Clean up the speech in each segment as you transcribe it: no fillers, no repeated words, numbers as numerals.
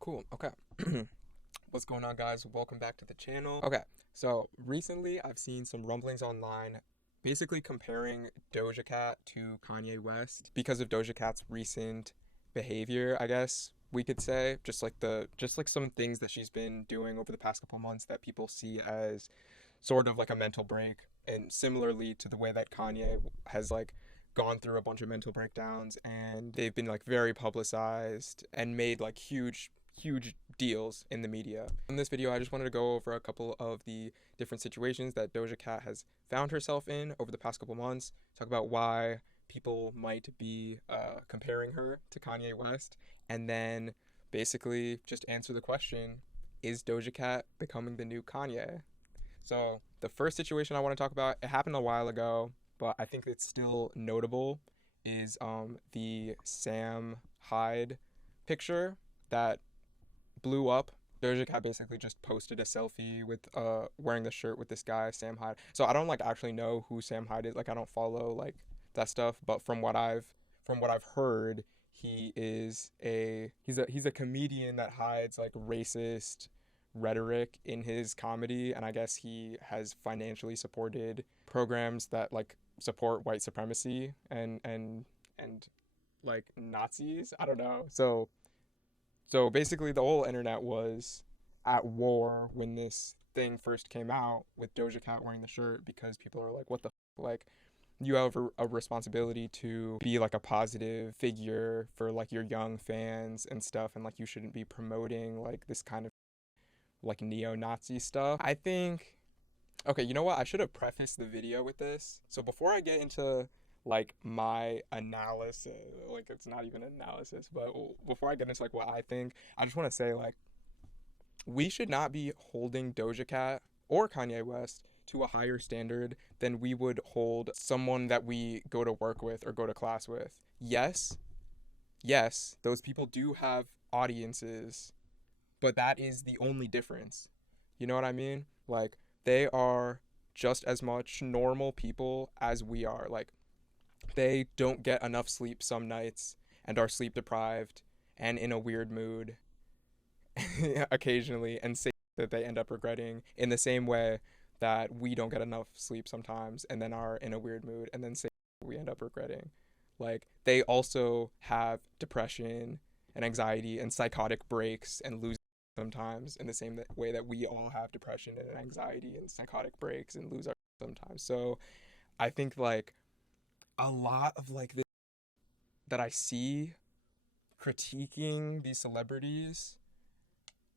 Cool. Okay. What's going on, guys? Welcome back to the channel. Okay. So recently I've seen some rumblings online basically comparing Doja Cat to Kanye West because of Doja Cat's recent behavior, I guess we could say. Just like some things that she's been doing over the past couple months that people see as sort of like a mental break. And similarly to the way that Kanye has like gone through a bunch of mental breakdowns and they've been like very publicized and made like huge deals in the media. In this video, I just wanted to go over a couple of the different situations that Doja Cat has found herself in over the past couple months, talk about why people might be comparing her to Kanye West, and then basically just answer the question, is Doja Cat becoming the new Kanye? So the first situation I want to talk about, it happened a while ago, but I think it's still notable, is the Sam Hyde picture that blew up. Doja Cat basically just posted a selfie with wearing the shirt with this guy Sam Hyde. So I don't like actually know who Sam Hyde is. Like I don't follow like that stuff, but from what I've heard, he's a comedian that hides like racist rhetoric in his comedy, and I guess he has financially supported programs that like support white supremacy and like Nazis. I don't know. So basically, the whole internet was at war when this thing first came out with Doja Cat wearing the shirt because people are like, "What the like?" You have a responsibility to be like a positive figure for like your young fans and stuff, and like you shouldn't be promoting like this kind of like neo-Nazi stuff. I think. Okay, you know what? I should have prefaced the video with this. So before I get into like my analysis, like it's not even analysis, but before I get into like what I think, I just want to say like we should not be holding Doja Cat or Kanye West to a higher standard than we would hold someone that we go to work with or go to class with. Yes, those people do have audiences, but that is the only difference. You know what I mean? Like they are just as much normal people as we are. Like they don't get enough sleep some nights and are sleep deprived and in a weird mood occasionally and say that they end up regretting in the same way that we don't get enough sleep sometimes and then are in a weird mood and then say we end up regretting. Like they also have depression and anxiety and psychotic breaks and lose sometimes in the same way that we all have depression and anxiety and psychotic breaks and lose our sometimes. So I think like a lot of like this that I see critiquing these celebrities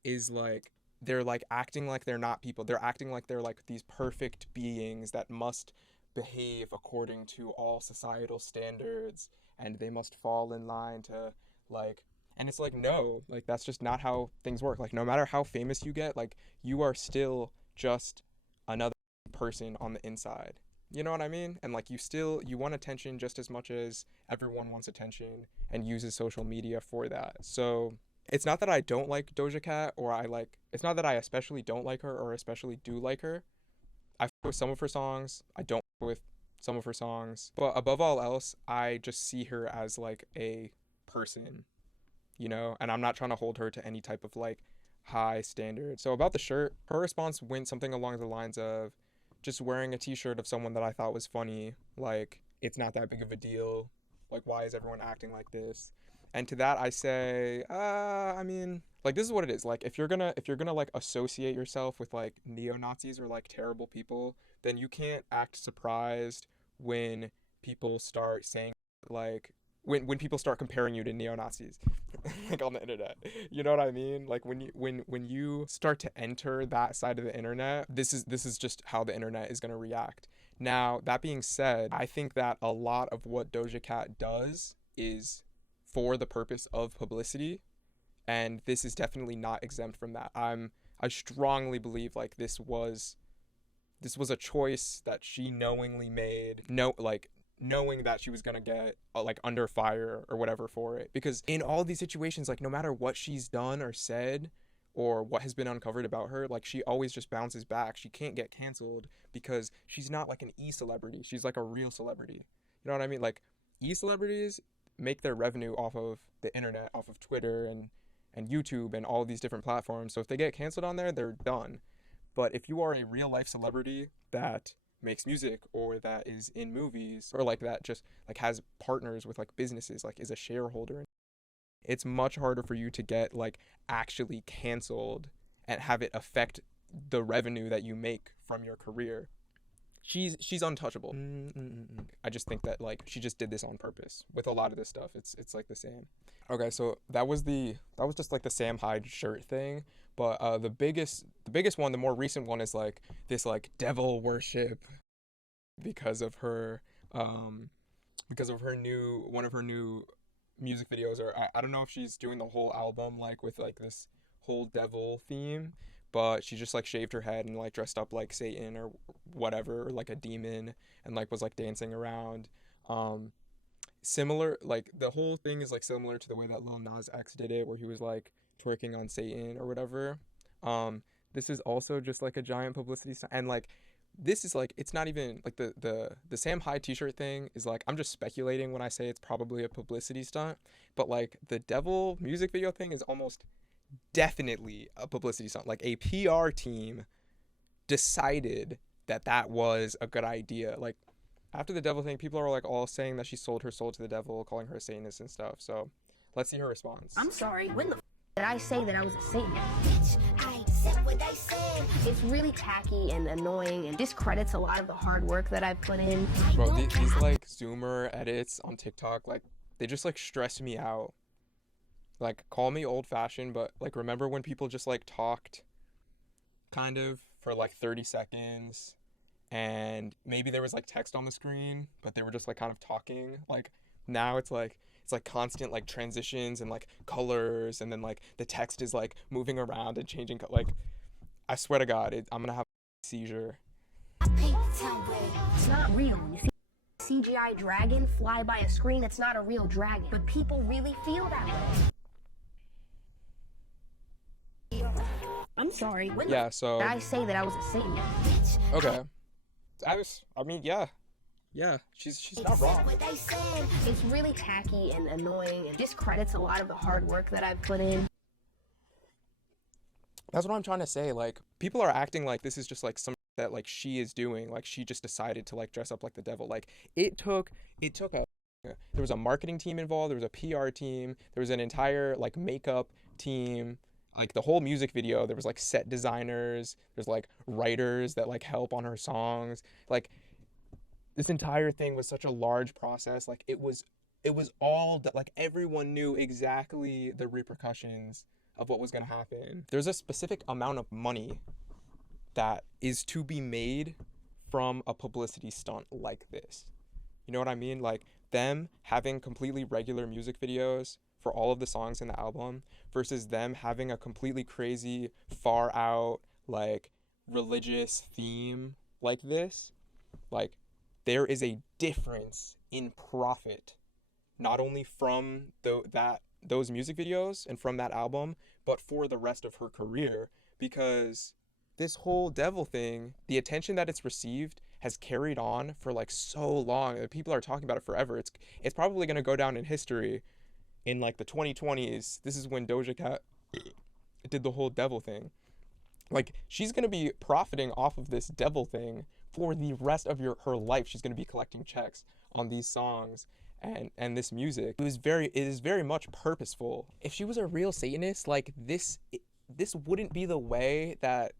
is like they're like acting like they're not people. They're acting like they're like these perfect beings that must behave according to all societal standards and they must fall in line to like, and it's like no, like that's just not how things work. Like no matter how famous you get, like you are still just another person on the inside. You know what I mean? And like you want attention just as much as everyone wants attention and uses social media for that. So it's not that I don't like Doja Cat or it's not that I especially don't like her or especially do like her. I fuck with some of her songs. I don't fuck with some of her songs. But above all else, I just see her as like a person, you know? And I'm not trying to hold her to any type of like high standard. So about the shirt, her response went something along the lines of just wearing a t-shirt of someone that I thought was funny. Like, it's not that big of a deal. Like, why is everyone acting like this? And to that I say, I mean, like this is what it is. Like if you're gonna like associate yourself with like neo-Nazis or like terrible people, then you can't act surprised when people start saying like when people start comparing you to neo-Nazis like on the internet. You know what I mean? Like when you start to enter that side of the internet, this is just how the internet is going to react. Now, that being said, I think that a lot of what Doja Cat does is for the purpose of publicity, and this is definitely not exempt from that. I strongly believe like this was a choice that she knowingly made. No, like knowing that she was gonna get like under fire or whatever for it. Because in all these situations, like no matter what she's done or said or what has been uncovered about her, like she always just bounces back. She can't get canceled because she's not like an e-celebrity. She's like a real celebrity. You know what I mean? Like e-celebrities make their revenue off of the internet, off of Twitter and YouTube and all these different platforms. So if they get canceled on there, they're done. But if you are a real life celebrity that makes music or that is in movies or like that just like has partners with like businesses, like is a shareholder, it's much harder for you to get like actually canceled and have it affect the revenue that you make from your career. She's untouchable. I just think that like she just did this on purpose with a lot of this stuff. It's like the same. Okay, so that was just like the Sam Hyde shirt thing. But the biggest one, the more recent one is like this like devil worship because of her new one of her new music videos, or I don't know if she's doing the whole album like with like this whole devil theme, but she just like shaved her head and like dressed up like Satan or whatever, or like a demon, and like was like dancing around. Similar, like the whole thing is like similar to the way that Lil Nas X did it, where he was like twerking on Satan or whatever. This is also just like a giant publicity stunt, and like this is like it's not even like the Sam Hyde t-shirt thing is like I'm just speculating when I say it's probably a publicity stunt, but like the devil music video thing is almost definitely a publicity stunt. Like a PR team decided that that was a good idea. Like after the devil thing, people are like all saying that she sold her soul to the devil, calling her a Satanist and stuff. So let's see her response. I'm sorry, when the did I say that I was a Satanist? Bitch, I said what I said. It's really tacky and annoying and discredits a lot of the hard work that I've put in. Bro, these like Zoomer edits on TikTok, like they just like stress me out. Like call me old fashioned, but like remember when people just like talked kind of for like 30 seconds and maybe there was like text on the screen, but they were just like kind of talking. Like now it's like constant like transitions and like colors, and then like the text is like moving around and changing like I swear to God, I'm gonna have a seizure. It's not real. You see CGI dragon fly by a screen, it's not a real dragon, but people really feel that way. I'm sorry. When yeah, so did I say that I was a Satanist? okay. I mean, yeah, she's not wrong. It's really tacky and annoying and discredits a lot of the hard work that I've put in. That's what I'm trying to say. Like people are acting like this is just like some that like she is doing. Like she just decided to like dress up like the devil. Like it took a there was a marketing team involved. There was a PR team. There was an entire like makeup team. Like the whole music video, there was like set designers. There's like writers that like help on her songs. Like this entire thing was such a large process. Like it was all that like everyone knew exactly the repercussions of what was going to happen. There's a specific amount of money that is to be made from a publicity stunt like this. You know what I mean? Like them having completely regular music videos for all of the songs in the album versus them having a completely crazy, far out, like religious theme like this. Like there is a difference in profit, not only from those music videos and from that album, but for the rest of her career, because this whole devil thing, the attention that it's received has carried on for like so long. People are talking about it forever. It's probably going to go down in history in like the 2020s. This is when Doja Cat did the whole devil thing. Like she's going to be profiting off of this devil thing for the rest of her life. She's going to be collecting checks on these songs and this music. It is very much purposeful. If she was a real Satanist, like this wouldn't be the way that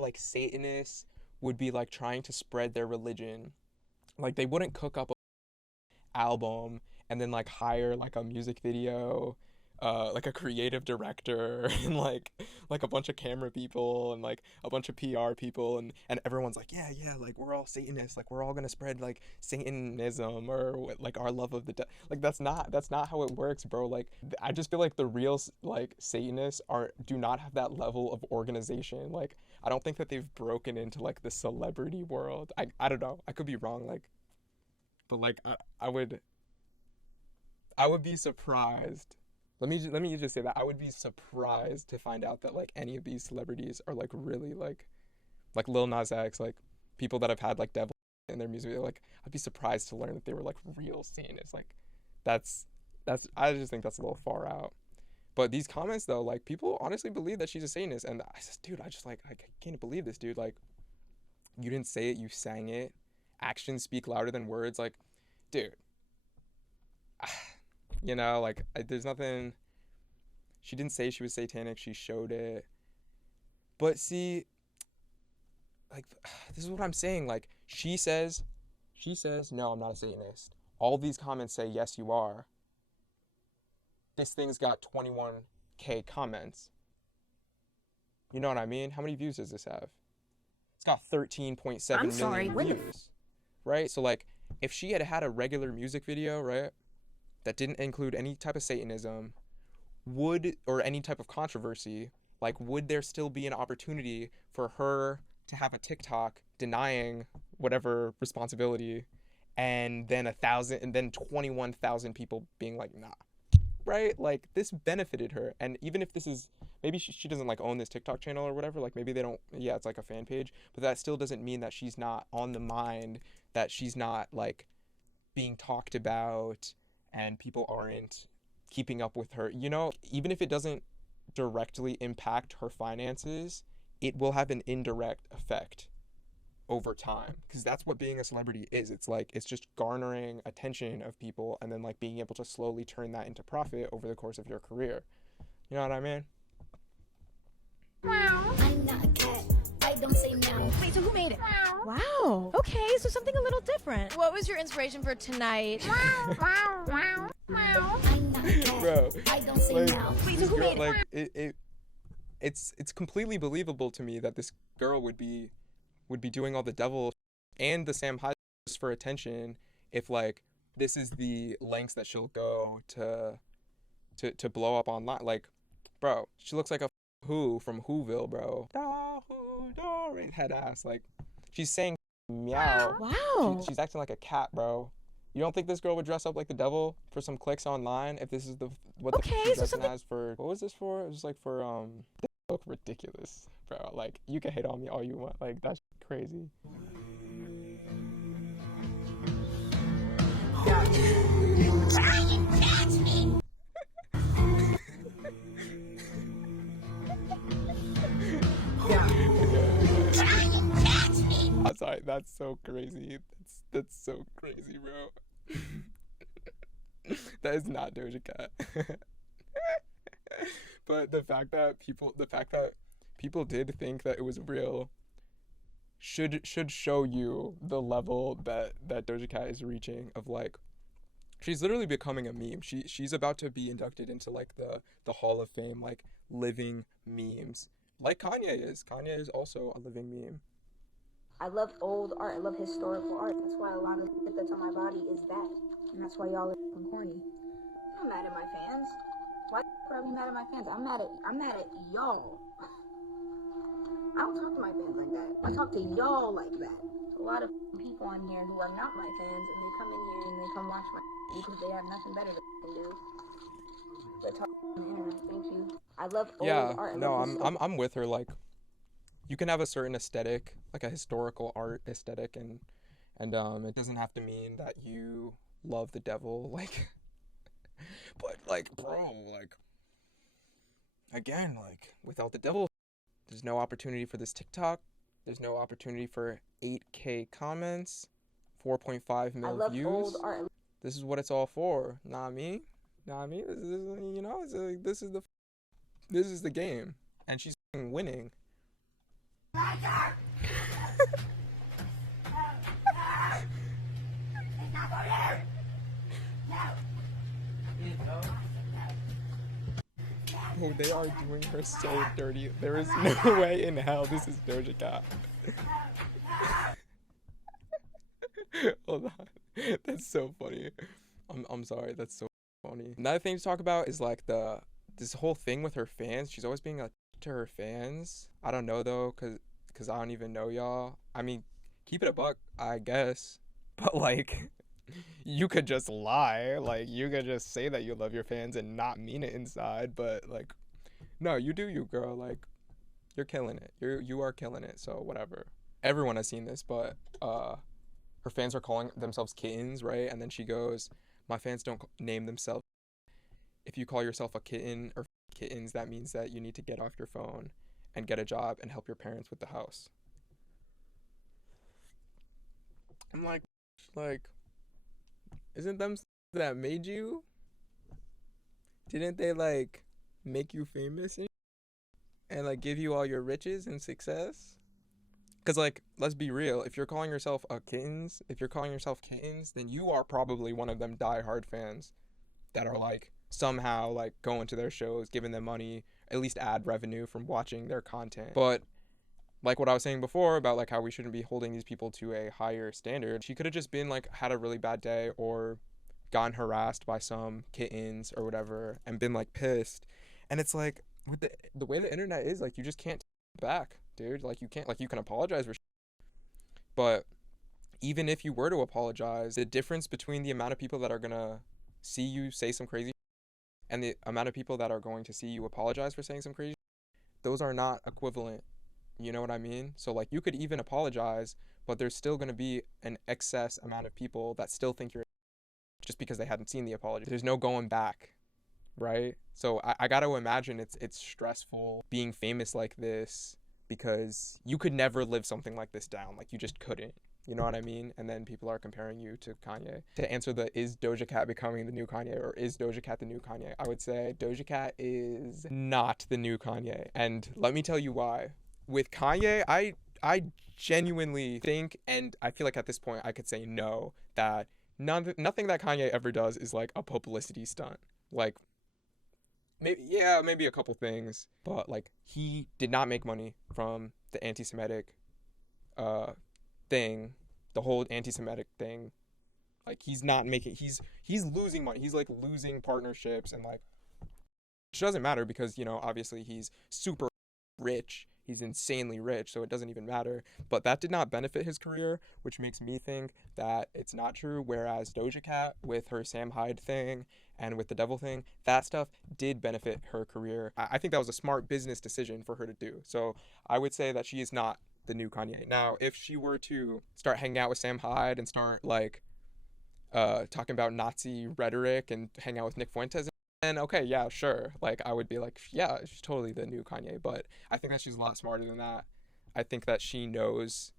like Satanists would be like trying to spread their religion. Like they wouldn't cook up a album and then like hire like a music video, like a creative director and like a bunch of camera people and like a bunch of PR people, and everyone's like yeah like we're all Satanists, like we're all gonna spread like Satanism or like our love of the like that's not how it works, bro. Like I just feel like the real like Satanists do not have that level of organization. Like I don't think that they've broken into like the celebrity world. I don't know, I could be wrong, like, but like I would be surprised. Let me just say that I would be surprised to find out that like any of these celebrities are like really like Lil Nas X, like people that have had like devil in their music. Like I'd be surprised to learn that they were like real Satanists. Like that's I just think that's a little far out. But these comments though, like people honestly believe that she's a Satanist, and I just, dude, I just like I can't believe this, dude. Like you didn't say it, you sang it. Actions speak louder than words. Like, dude, you know, like there's nothing. She didn't say she was satanic. She showed it. But see, like this is what I'm saying. Like she says, no, I'm not a Satanist. All these comments say, yes, you are. This thing's got 21K comments. You know what I mean? How many views does this have? It's got 13.7 million views, right? So like, if she had had a regular music video, right, that didn't include any type of Satanism, or any type of controversy, like, would there still be an opportunity for her to have a TikTok denying whatever responsibility, and then 21,000 people being like, nah, right? Like, this benefited her. And even if this is, maybe she doesn't like own this TikTok channel or whatever, like maybe they don't, yeah, it's like a fan page, but that still doesn't mean that she's not on the mind, that she's not like being talked about and people aren't keeping up with her. You know, even if it doesn't directly impact her finances, it will have an indirect effect over time, because that's what being a celebrity is. It's like, it's just garnering attention of people and then like being able to slowly turn that into profit over the course of your career. You know what I mean? I'm not a cat. I don't say meow. Wait, so who made it? Wow. Okay, so something a little different. What was your inspiration for tonight? I'm not a cat. Bro, I don't say like, meow. Wait, so who made like it's completely believable to me that this girl would be doing all the devil and the Sam Hyde just for attention, if like this is the lengths that she'll go to blow up online. Like, bro, she looks like a Who from Whoville, bro. Head ass. Like, she's saying meow. Wow. She's acting like a cat, bro. You don't think this girl would dress up like the devil for some clicks online if this is what the Okay, she's so dressing something. as for? What was this for? It was like for They look ridiculous, bro. Like, you can hate on me all you want. Like, that's crazy. I'm sorry, that's so crazy. That's so crazy, bro. That is not Doja Cat. But the fact that people did think that it was real should show you the level that Doja Cat is reaching, of like, she's literally becoming a meme. She's about to be inducted into like the Hall of Fame, like living memes. Like Kanye is. Kanye is also a living meme. I love old art. I love historical art. That's why a lot of the shit that's on my body is that. And that's why y'all are fucking corny. I'm not mad at my fans. Why would I be mad at my fans? I'm mad at y'all. I don't talk to my fans like that. I talk to y'all like that. A lot of people on here who are not my fans, and they come in here and they come watch my because they have nothing better to do. But talk on here. Thank you. I love old art. I No, love I'm with her. Like, you can have a certain aesthetic, like a historical art aesthetic, and it doesn't have to mean that you love the devil, like. But like, bro, like, again, like, without the devil, there's no opportunity for this TikTok. There's no opportunity for 8K comments, 4.5 I mil love views. old art. This is what it's all for. Nah, me. This is, you know, this is the game, and she's winning. Oh, they are doing her so dirty. There is no way in hell this is Doja Cat. Hold on. That's so funny. I'm sorry. That's so funny. Another thing to talk about is like this whole thing with her fans. She's always being like to her fans. I don't know though, cause I don't even know y'all. I mean, keep it a buck, I guess. But like, you could just lie. Like, you could just say that you love your fans and not mean it inside. But like, no, you do you, girl. Like, you're killing it. You are killing it. So whatever. Everyone has seen this, but her fans are calling themselves kittens, right? And then she goes, "My fans don't name themselves. If you call yourself a kitten or kittens, that means that you need to get off your phone and get a job and help your parents with the house. I'm like, isn't them that made you? Didn't they like make you famous and like give you all your riches and success? Because like, let's be real, if you're calling yourself kittens, then you are probably one of them diehard fans that are like somehow like going to their shows, giving them money, at least ad revenue from watching their content. But like what I was saying before about like how we shouldn't be holding these people to a higher standard, she could have just been like had a really bad day or gotten harassed by some kittens or whatever and been like pissed. And it's like with the way the internet is, like you just can't take it back, dude. Like you can't, like you can apologize for but even if you were to apologize, the difference between the amount of people that are gonna see you say some crazy and the amount of people that are going to see you apologize for saying some crazy, those are not equivalent. You know what I mean? So like you could even apologize, but there's still going to be an excess amount of people that still think you're just because they hadn't seen the apology. There's no going back, right? So I got to imagine it's stressful being famous like this because you could never live something like this down. Like you just couldn't. You know what I mean? And then people are comparing you to Kanye. To answer the is Doja Cat becoming the new Kanye or is Doja Cat the new Kanye? I would say Doja Cat is not the new Kanye. And let me tell you why. With Kanye, I genuinely think, and I feel like at this point I could say no, that nothing that Kanye ever does is like a publicity stunt. Like maybe a couple things, but like he did not make money from the anti-Semitic thing, the whole anti-Semitic thing. Like he's not making, he's losing money. He's like losing partnerships and like, which doesn't matter because, you know, obviously he's super rich. He's insanely rich, so it doesn't even matter. But that did not benefit his career, which makes me think that it's not true. Whereas Doja Cat, with her Sam Hyde thing and with the devil thing, that stuff did benefit her career. I think that was a smart business decision for her to do. So I would say that she is not the new Kanye. Now, if she were to start hanging out with Sam Hyde and start like talking about Nazi rhetoric and hang out with Nick Fuentes, and okay, yeah, sure. Like I would be like, yeah, she's totally the new Kanye. But I think that she's a lot smarter than that. I think that she knows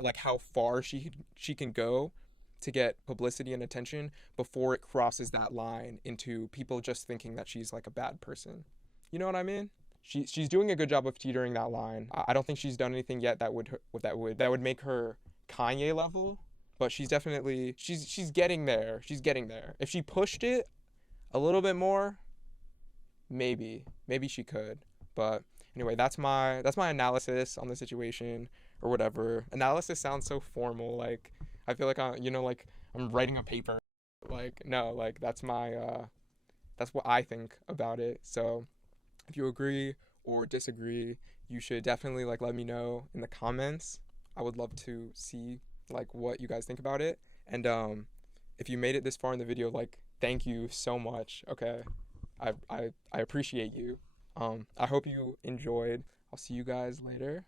like how far she can go to get publicity and attention before it crosses that line into people just thinking that she's like a bad person. You know what I mean? She's doing a good job of teetering that line. I don't think she's done anything yet that would make her Kanye level. But she's definitely she's getting there. She's getting there. If she pushed it a little bit more, maybe she could. But anyway, that's my analysis on the situation or whatever. Analysis sounds so formal. Like I feel like I'm writing a paper. Like no, like that's what I think about it. So if you agree or disagree, you should definitely like let me know in the comments. I would love to see like what you guys think about it. And if you made it this far in the video, like thank you so much. Okay, I appreciate you. I hope you enjoyed. I'll see you guys later.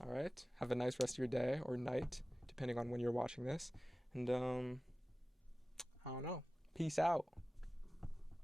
All right, have a nice rest of your day or night depending on when you're watching this. And I don't know, peace out.